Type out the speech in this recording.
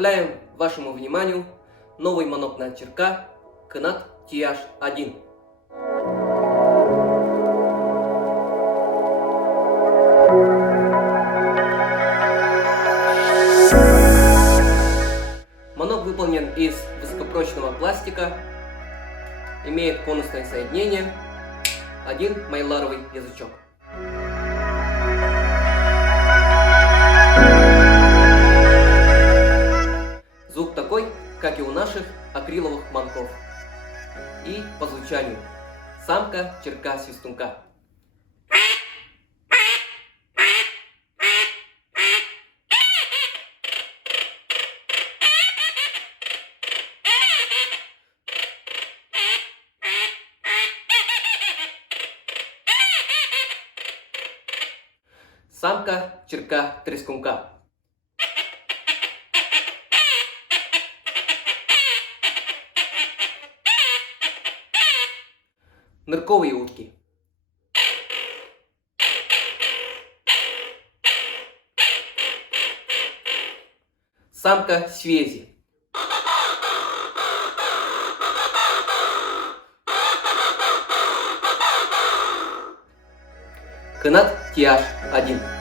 Представляем вашему вниманию новый монокная черка Knat TH1. Монок выполнен из высокопрочного пластика, имеет конусное соединение, один майларовый язычок. Звук такой, как и у наших акриловых манков. И по звучанию самка черка-свистунка. Самка черка-трескунка. Нырковые утки. Самка свези. Knat TH1.